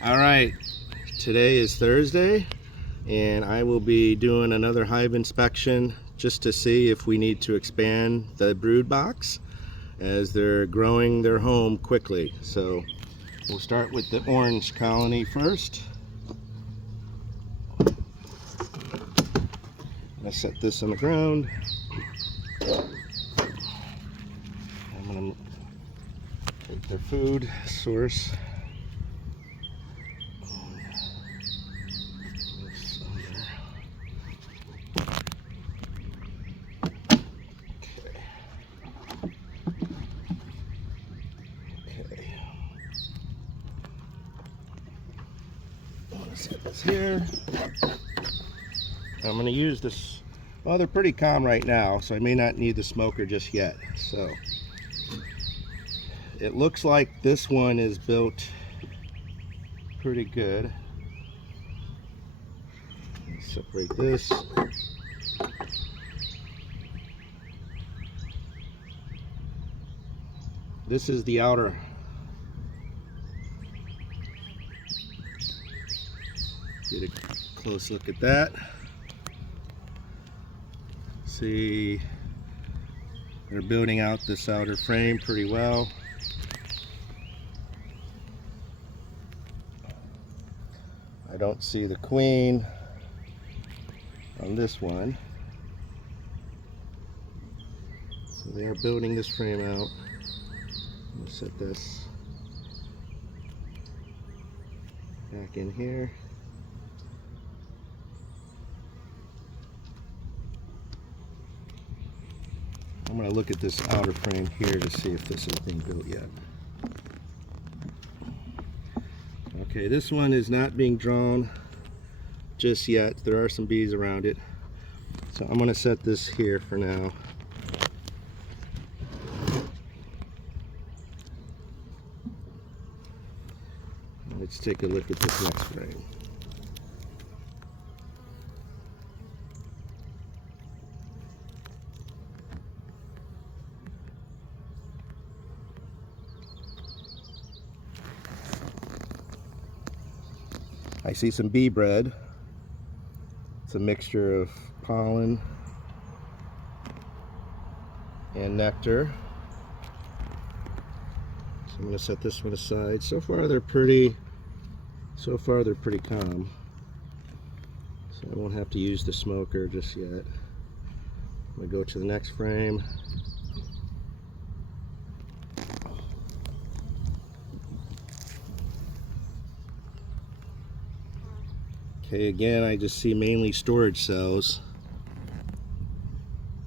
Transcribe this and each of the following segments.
All right, today is Thursday, and I will be doing another hive inspection just to see if we need to expand the brood box as they're growing their home quickly. So we'll start with the orange colony first. I'll set this on the ground. I'm going to take their food source. Set this here. I'm going to use this. Well, they're pretty calm right now, so I may not need the smoker just yet. So it looks like this one is built pretty good. Separate this. This is the outer. Get a close look at that. See, they're building out this outer frame pretty well. I don't see the queen on this one. So they are building this frame out. I'm gonna set this back in here. I'm going to look at this outer frame here to see if this is being built yet. Okay, this one is not being drawn just yet. There are some bees around it. So I'm going to set this here for now. Let's take a look at this next frame. I see some bee bread. It's a mixture of pollen and nectar. So I'm going to set this one aside. So far they're pretty calm. So I won't have to use the smoker just yet. I'm going to go to the next frame. Okay, again, I just see mainly storage cells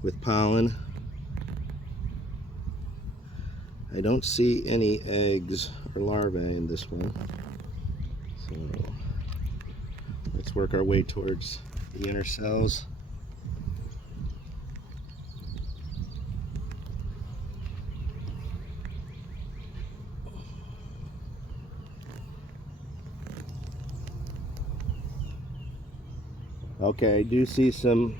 with pollen. I don't see any eggs or larvae in this one. So let's work our way towards the inner cells. Okay, I do see some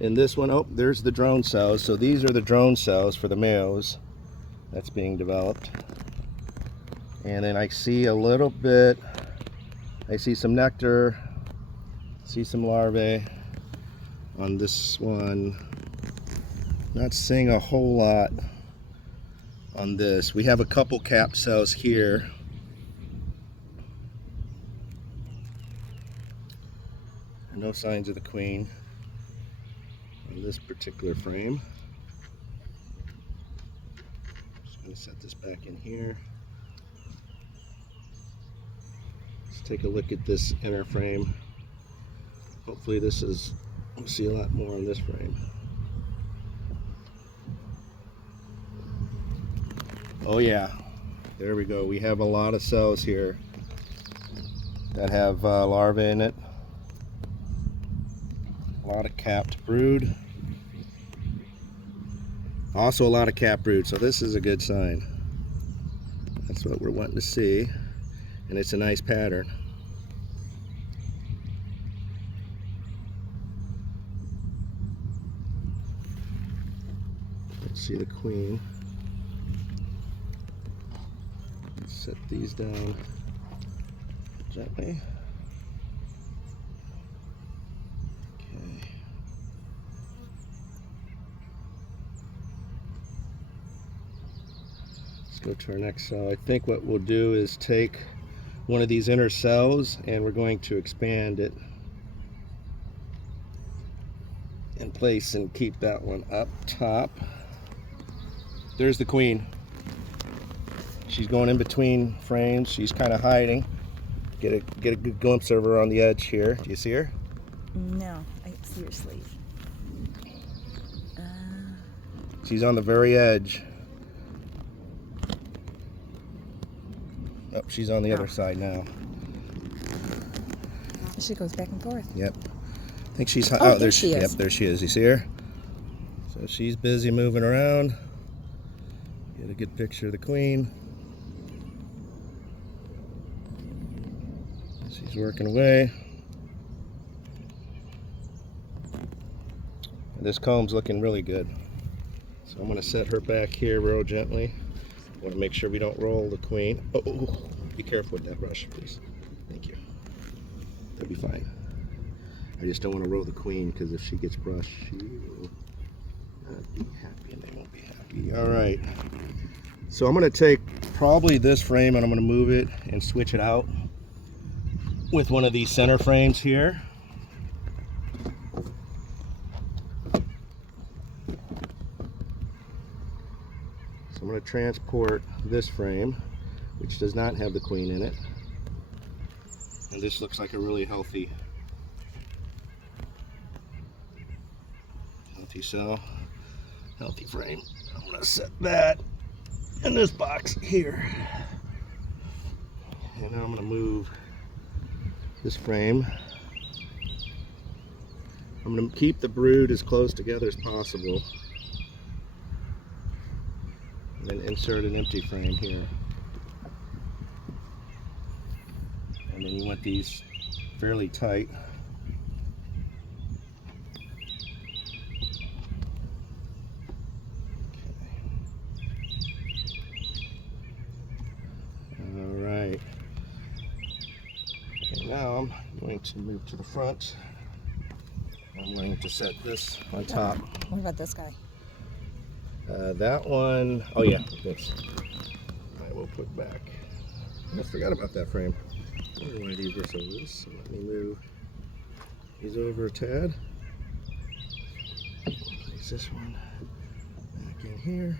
in this one. Oh, there's the drone cells. So these are the drone cells for the males that's being developed. And then I see a little bit, I see some nectar, see some larvae on this one. Not seeing a whole lot on this. We have a couple capped cells here. No signs of the queen on this particular frame. Just going to set this back in here. Let's take a look at this inner frame. Hopefully we'll see a lot more on this frame. Oh yeah, there we go. We have a lot of cells here that have larvae in it. A lot of capped brood. Also a lot of capped brood, so this is a good sign. That's what we're wanting to see, and it's a nice pattern. Let's see the queen. Let's set these down. gently. Okay. Let's go to our next cell. I think what we'll do is take one of these inner cells and we're going to expand it in place and keep that one up top. There's the queen. She's going in between frames. She's kind of hiding. Get a good glimpse of her on the edge here. Do you see her? No, I see her sleeve. She's on the very edge. Oh, she's on the other side now. She goes back and forth. Yep. I think she's... Oh, there she is. Yep, there she is. You see her? So she's busy moving around. Get a good picture of the queen. She's working away. And this comb's looking really good. So I'm going to set her back here real gently. I want to make sure we don't roll the queen. Oh, be careful with that brush, please. Thank you. That'll be fine. I just don't want to roll the queen because if she gets brushed, she will not be happy and they won't be happy. All right. So I'm going to take probably this frame and I'm going to move it and switch it out with one of these center frames here. So I'm going to transport this frame, which does not have the queen in it. And this looks like a really healthy cell, healthy frame. I'm going to set that in this box here. And now I'm going to move this frame. I'm going to keep the brood as close together as possible. And then insert an empty frame here. And then you want these fairly tight. Alright. Okay, now I'm going to move to the front. I'm going to set this on top. What about this guy? That one, oh yeah, this. I will put back. I forgot about that frame. I don't want to leave this over this, so let me move these over a tad. Place this one back in here.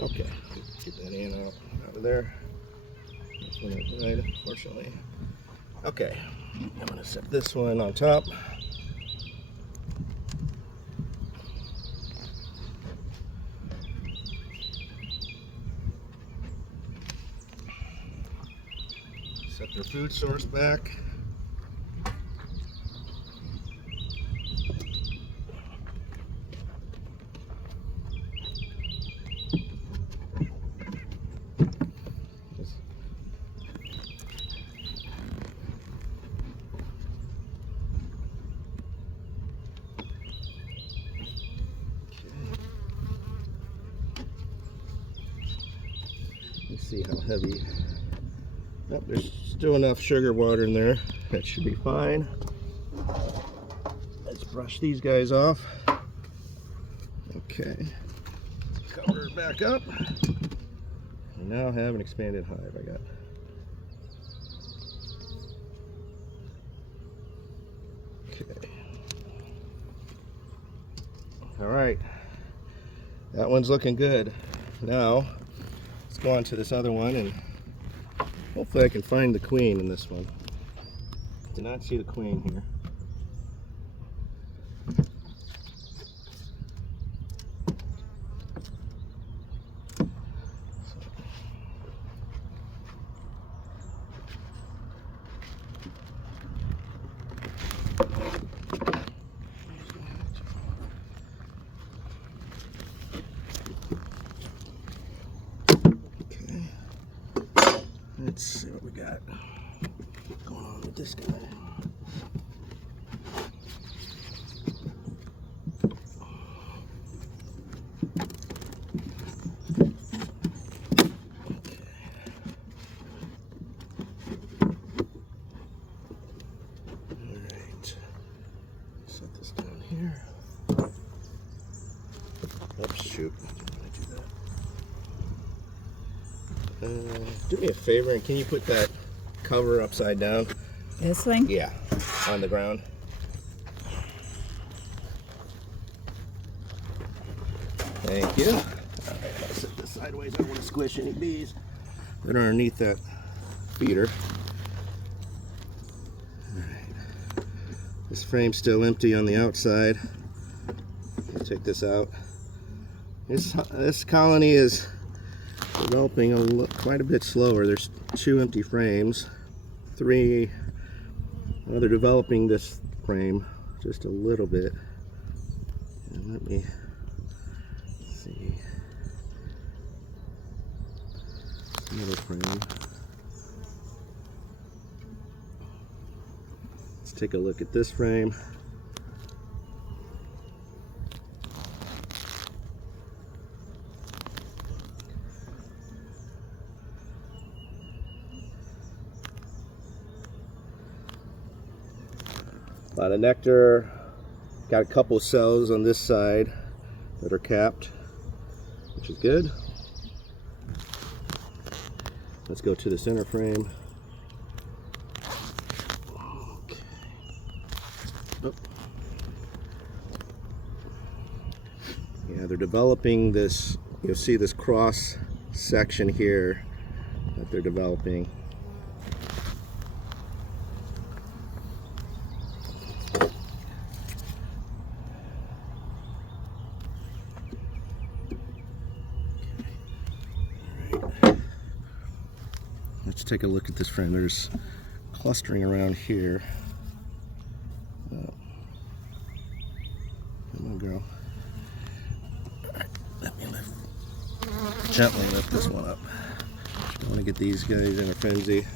Okay, get that in out of there. This one ain't right, unfortunately. Okay, I'm going to set this one on top. Set their food source back. Let's see how heavy. Oh, there's still enough sugar water in there. That should be fine. Let's brush these guys off. Okay. Cover it back up. I now have an expanded hive. I got. Okay. All right. That one's looking good. Now, let's go on to this other one and hopefully I can find the queen in this one. Do not see the queen here. Let's see what we got going on with this guy. shoot. Do me a favor, and can you put that cover upside down? This thing? Yeah, on the ground. Thank you. All right, I'll set this sideways. I don't want to squish any bees that are underneath that feeder. All right. This frame's still empty on the outside. I'll take this out. This colony is developing quite a bit slower. There's 2 empty frames. 3. Well, they're developing this frame just a little bit. And let me see. Another frame. Let's take a look at this frame. A lot of nectar. Got a couple cells on this side that are capped, which is good. Let's go to the center frame. Okay. Oh. Yeah, they're developing this. You'll see this cross section here that they're developing. Let's take a look at this frame. There's clustering around here. Come on, girl. All right, let me gently lift this one up. I want to get these guys in a frenzy.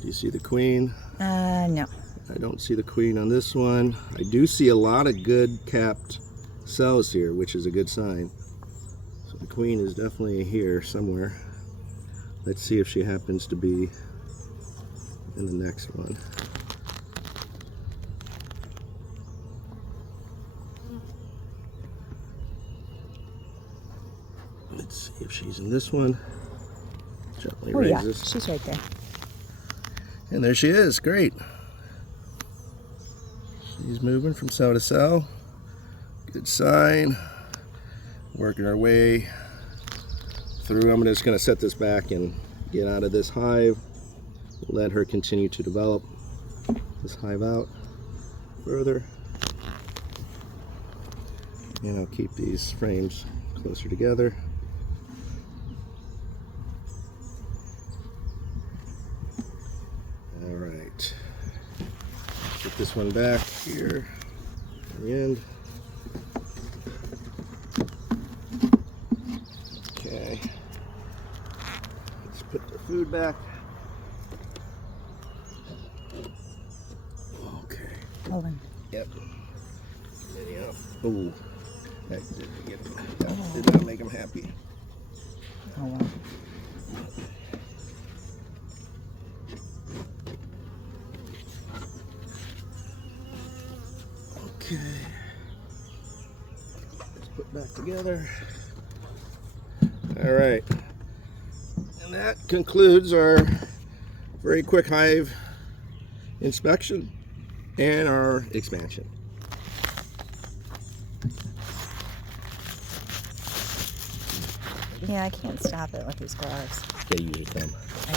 Do you see the queen? No. I don't see the queen on this one. I do see a lot of good capped cells here, which is a good sign. So the queen is definitely here somewhere. Let's see if she happens to be in the next one. Let's see if she's in this one. Gently Oh yeah, raises. she's right there. And there she is. Great. She's moving from cell to cell. Good sign. Working our way through. I'm just going to set this back and get out of this hive. Let her continue to develop this hive out further. And I'll keep these frames closer together. All right. Get this one back here at the end. Okay. Let's put the food back. Okay. Hold on. Yep. Anyhow. Oh, that did not make him happy. Oh well. Okay. Let's put back together. All right. And that concludes our very quick hive inspection and our expansion. Yeah, I can't stop it with these gloves. Gotta use your thumb. I